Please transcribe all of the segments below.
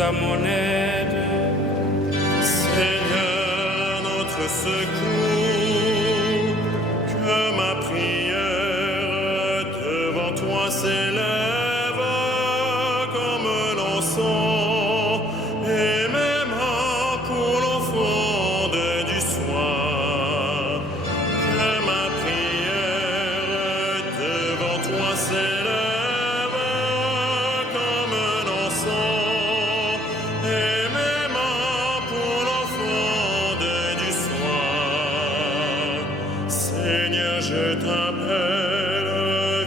à mon aide. Seigneur, notre secours, que ma prière devant toi s'élève comme l'encens, et même pour l'offrande du soir. Que ma prière devant toi s'élève comme l'encens, et même pour l'offrande du soir. Seigneur, je t'appelle,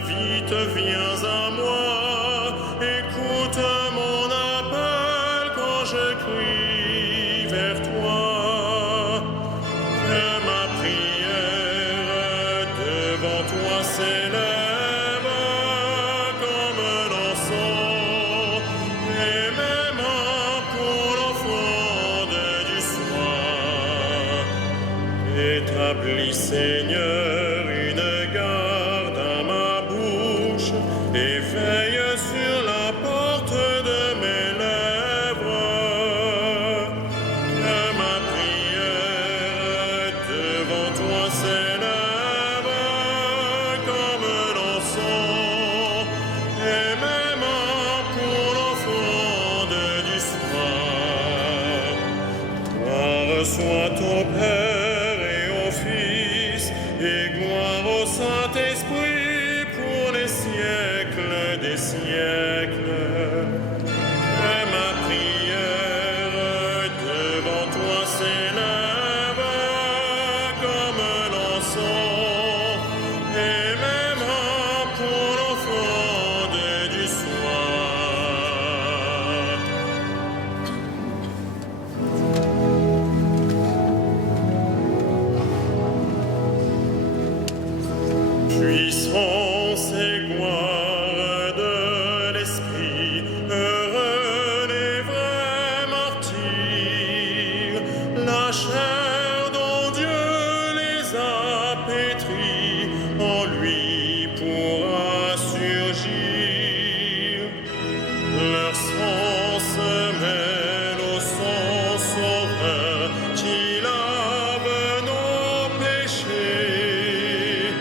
vite viens à moi, écoute mon appel quand je crie vers toi. Que ma prière devant toi s'élève comme l'encens, et même pour l'offrande du soir. Établis, Seigneur, une garde à ma bouche, et veille sur la porte de mes lèvres. Que ma prière devant toi s'élève comme l'encens, et même pour l'offrande du soir. Gloire soit au Père et au Fils, et gloire au Saint-Esprit pour les siècles des siècles. Que ma prière devant toi s'élève comme l'encens, et même pour l'offrande du soir. Puissance et gloire de l'Esprit, heureux les vrais martyrs, la chair dont Dieu les a pétris, en lui pourra surgir. Leur sang se mêle au sang sauveur qui lave nos péchés.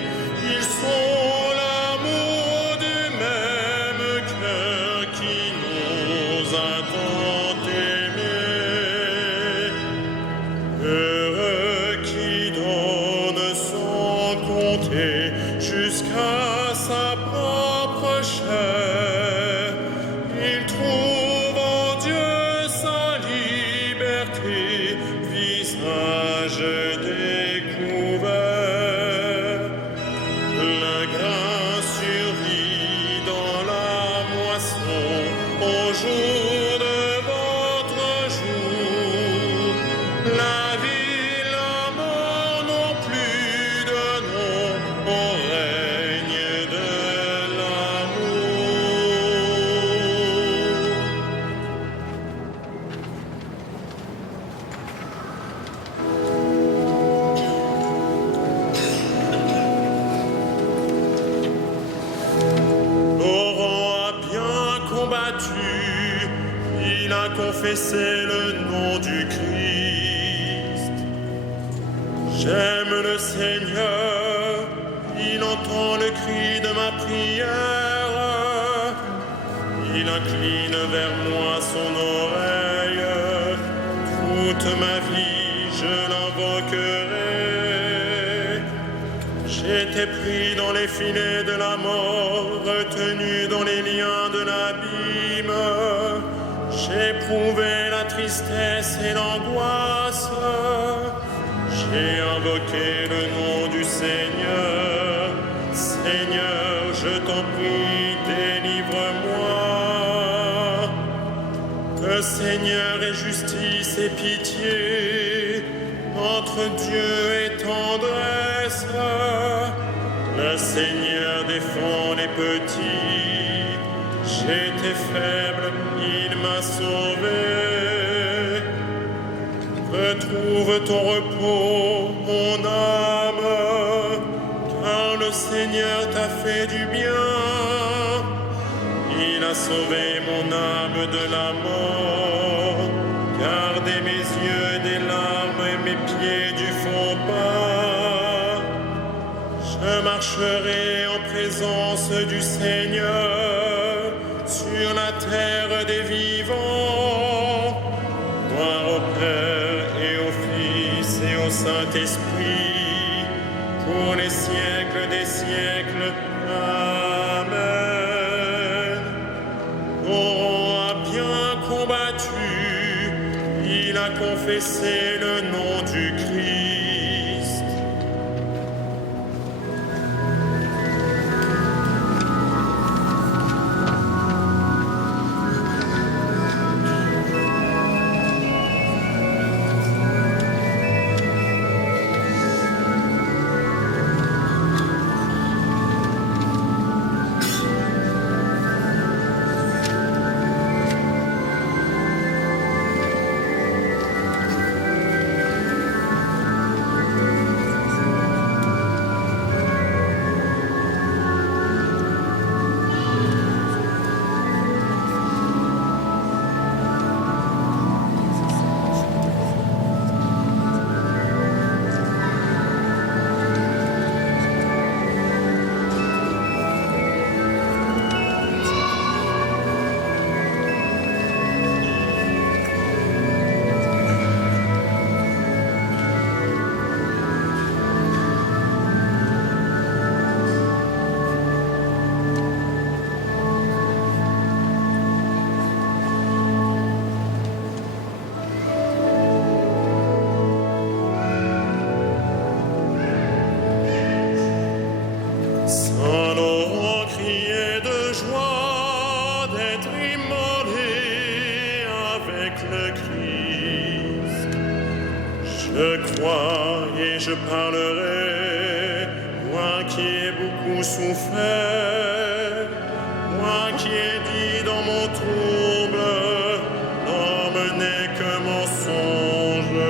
Ils sont l'amour du même cœur qui nous a tant aimés. Heureux qui donne sans compter jusqu'à sa propre chair. Il trouve en Dieu sa liberté, visage découvert. Le grain survit dans la moisson au jour de votre jour. La vie, la mort n'ont plus de nom au règne de l'amour. Laurent a bien combattu, il a confessé le nom du Christ. J'aime le Seigneur, il entend le cri de ma prière. Il incline vers moi son oreille. Toute ma vie, je l'invoquerai. J'étais pris dans les filets de la mort, retenu dans les liens de l'abîme. J'éprouvais la tristesse et l'angoisse. J'ai invoqué le nom du Seigneur. Seigneur, je t'en prie, délivre-moi. Que Seigneur ait justice et pitié, entre Dieu et tendresse. Le Seigneur défend les petits. J'étais faible, il m'a sauvé. Retrouve ton repos, mon âme, car le Seigneur t'a fait du bien. Il a sauvé mon âme de la mort. Gardez mes yeux des larmes et mes pieds du fond pas. Je marcherai en présence du Seigneur sur la terre des vivants. Gloire au Père et au Fils et au Saint-Esprit, pour les siècles des siècles. Amen. Laurent a bien combattu, il a confessé le nom du Christ. Saint Laurent criait de joie d'être immolé avec le Christ. Je crois et je parlerai, moi qui ai beaucoup souffert, moi qui ai dit dans mon trouble, l'homme n'est que mensonge.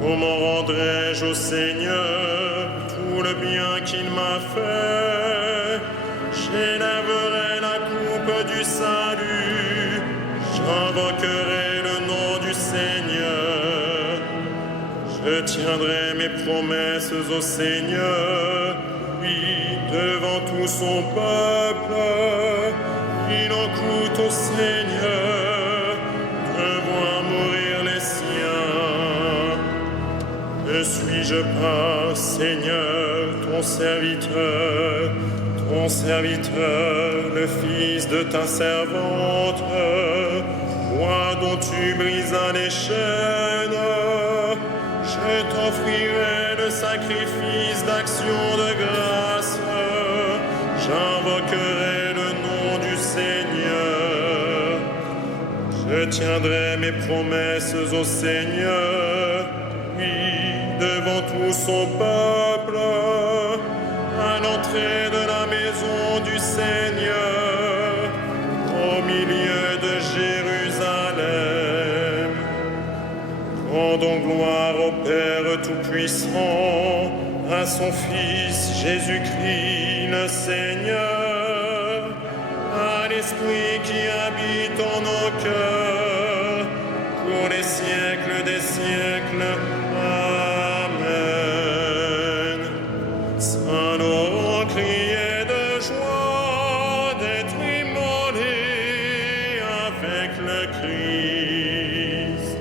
Comment rendrai-je au Seigneur tout le bien qu'il m'a fait? J'élèverai la coupe du salut, j'invoquerai le nom du Seigneur. Je tiendrai mes promesses au Seigneur, oui, devant tout son peuple. Il en coûte au Seigneur de voir mourir les siens. Ne suis-je pas, Seigneur, ton serviteur, le fils de ta servante, moi dont tu brisas les chaînes? Je t'offrirai le sacrifice d'action de grâce, j'invoquerai le nom du Seigneur. Je tiendrai mes promesses au Seigneur, oui, devant tout son peuple, à l'entrée de la maison du Seigneur, au milieu de Jérusalem. Rendons gloire au Père Tout-Puissant, à son Fils Jésus-Christ le Seigneur, à l'Esprit qui habite en nos cœurs, pour les siècles des siècles. Amen. Saint Laurent criait de joie d'être immolé avec le Christ.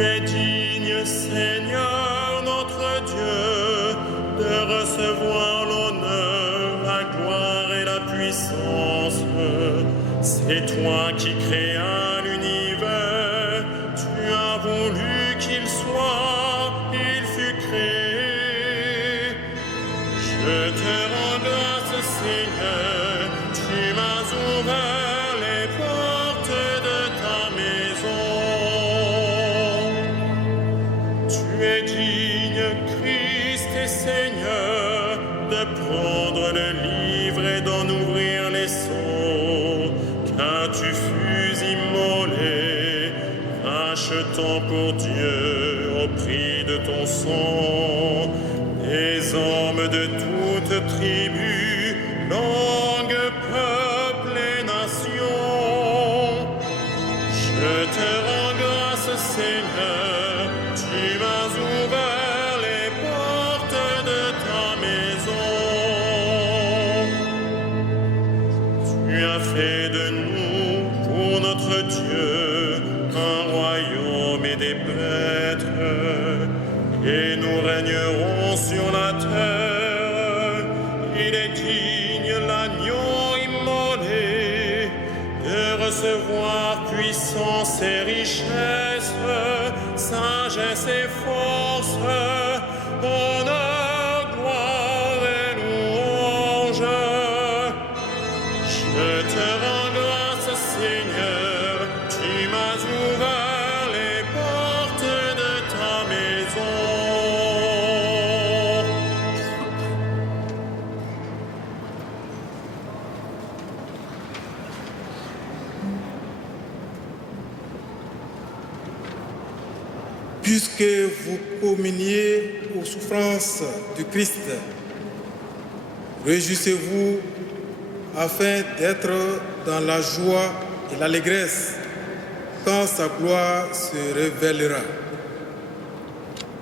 es digne, Seigneur notre Dieu, de recevoir l'honneur, la gloire et la puissance. C'est toi qui créas l'univers, tu as voulu qu'il soit, il fut créé. Je te rends grâce, Seigneur, tu m'as ouvert les portes de ta maison. Tu es digne, Christ et Seigneur, de prendre le livre et d'en ouvrir les sceaux, car tu fus immolé, achetant pour Dieu au prix de ton sang des hommes de toutes tribus, langues, peuples et nations. Je te rends grâce, Seigneur, tu m'as ouvert les portes de ta maison. Tu as fait de nous, pour notre Dieu, un royaume et des prêtres, et nous régnerons sur la terre. Il est digne, l'agneau immolé, de recevoir puissance et richesse, sagesse et force, honneur, gloire et louange. Je te rends grâce, Seigneur, tu m'as ouvert les portes de ta maison. Puisque vous communiez aux souffrances du Christ, réjouissez-vous afin d'être dans la joie et l'allégresse quand sa gloire se révélera.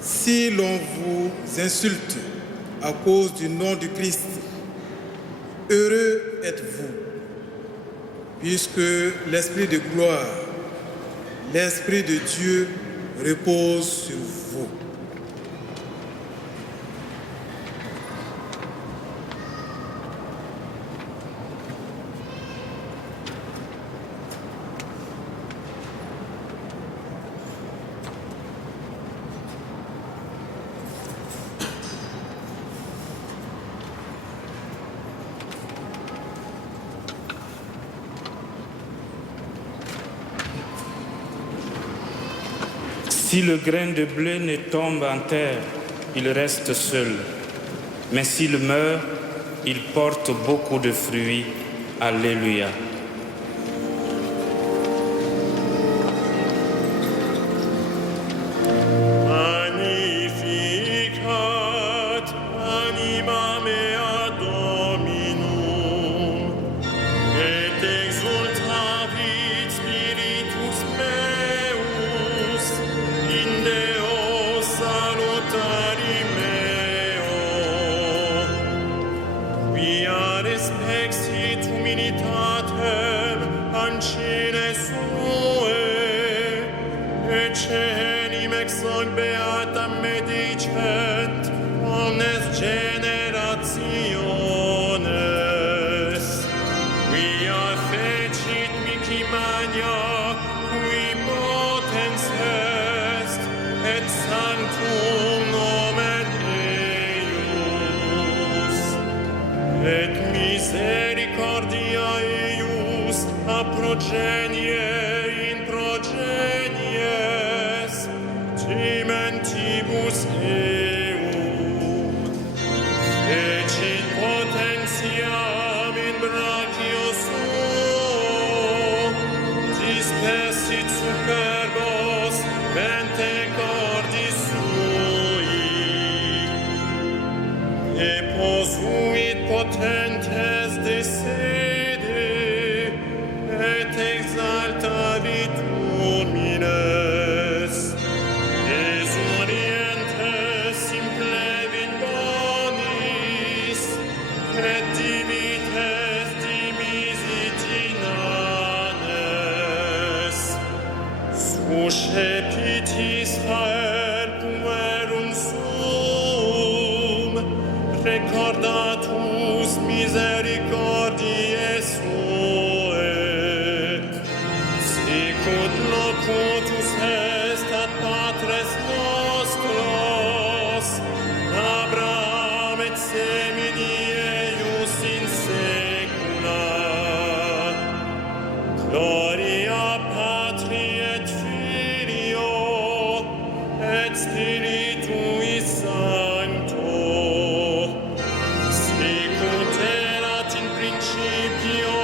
Si l'on vous insulte à cause du nom du Christ, heureux êtes-vous, puisque l'Esprit de gloire, l'Esprit de Dieu repose sur vous. Si le grain de blé ne tombe en terre, il reste seul. Mais s'il meurt, il porte beaucoup de fruits. Alléluia. Magnificat anima mea Dominum, et exultavit spiritus meus in Deo salutari meo. Quia respexit humanitatem ancine sue, et celim ex hoc beatam medicent omnes generationes. Quia fecit mihi magna, qui potens est, et sanctum nomen eius. Et misericordia eius a progenie in progenies, dimentibus eum. Fecit potentiam in brachio suo, dispersit superbos vente cordis sui, e posuit potentes de sede, et exaltat Uscepit Israel puerum sum, recordatus misericordiae suae, sicut locutus est ad patres nostros, Abraham et semini eius in saecula. Gloria Patri et Filio et Spiritui Sancto, sicut erat in principio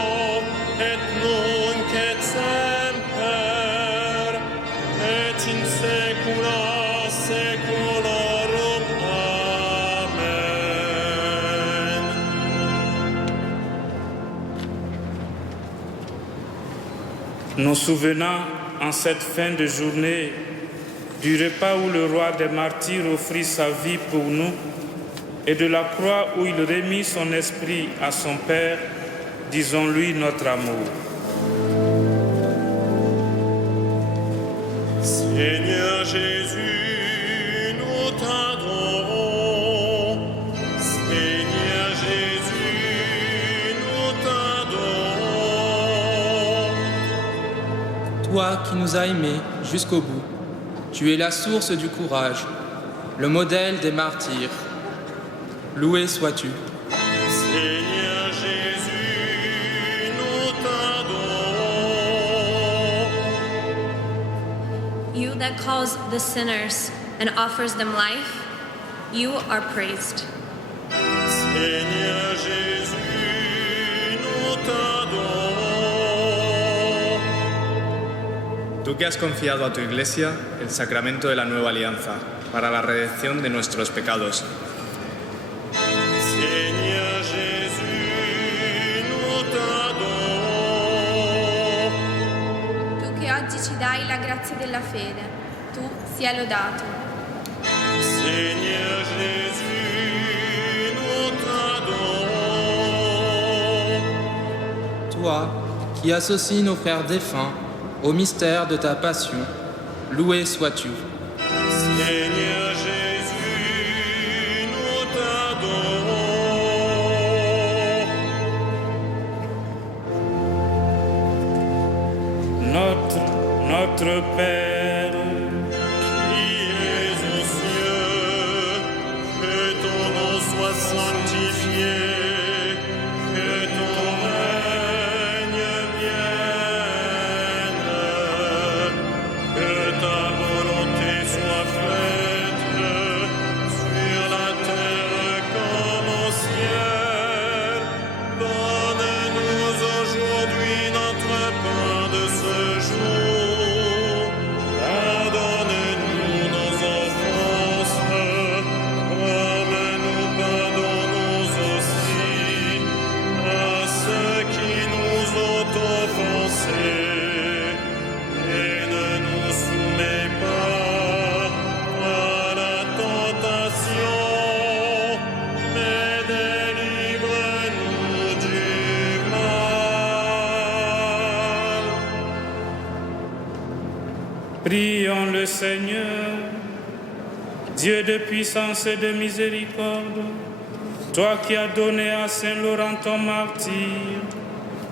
et nunc et semper et in saecula saeculorum. Amen. Nous souvenons en cette fin de journée du repas où le roi des martyrs offrit sa vie pour nous et de la croix où il remit son esprit à son Père, disons-lui notre amour. Seigneur Jésus, nous t'adorons. Seigneur Jésus, nous t'adorons. Toi qui nous as aimés jusqu'au bout, tu es la source du courage, le modèle des martyrs. Loué sois-tu. Seigneur Jésus, nous t'adorons. You that calls the sinners and offers them life, you are praised. Seigneur Jésus, nous t'adorons. Tú que has confiado a tu Iglesia el sacramento de la nueva alianza para la redención de nuestros pecados. Seigneur Jésus, nous t'adorons. Tu che oggi ci dai la grazia della fede, tu sia lodato. Seigneur Jésus, nous t'adorons. Toi qui associes nos frères défunts au mystère de ta passion, loué sois-tu. Seigneur Jésus, nous t'adorons. Notre Père, Qui es aux cieux, que ton nom soit sanctifié, que ton règne vienne, que ta volonté soit faite sur la terre comme au ciel. Donne-nous aujourd'hui notre pain de ce jour. Pardonne-nous nos offenses, comme nous pardonnons aussi à ceux qui nous ont offensés. Et ne nous soumets pas à la tentation, mais délivre-nous du mal. prions le Seigneur, Dieu de puissance et de miséricorde, toi qui as donné à Saint Laurent ton martyr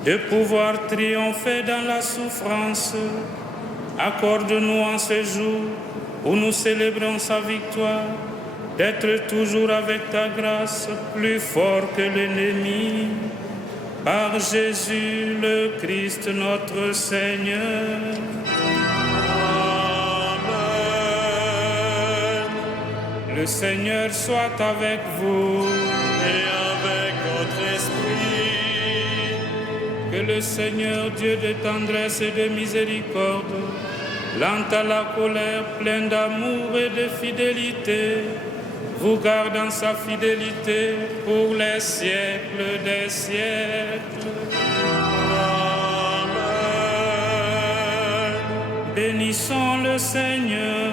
de pouvoir triompher dans la souffrance, accorde-nous en ce jour où nous célébrons sa victoire, d'être toujours avec ta grâce plus fort que l'ennemi. Par Jésus le Christ notre Seigneur. Amen. Le Seigneur soit avec vous. Et avec votre esprit, Que le Seigneur, Dieu de tendresse et de miséricorde, lent à la colère, plein d'amour et de fidélité, vous garde en sa fidélité pour les siècles des siècles. Amen. Bénissons le Seigneur.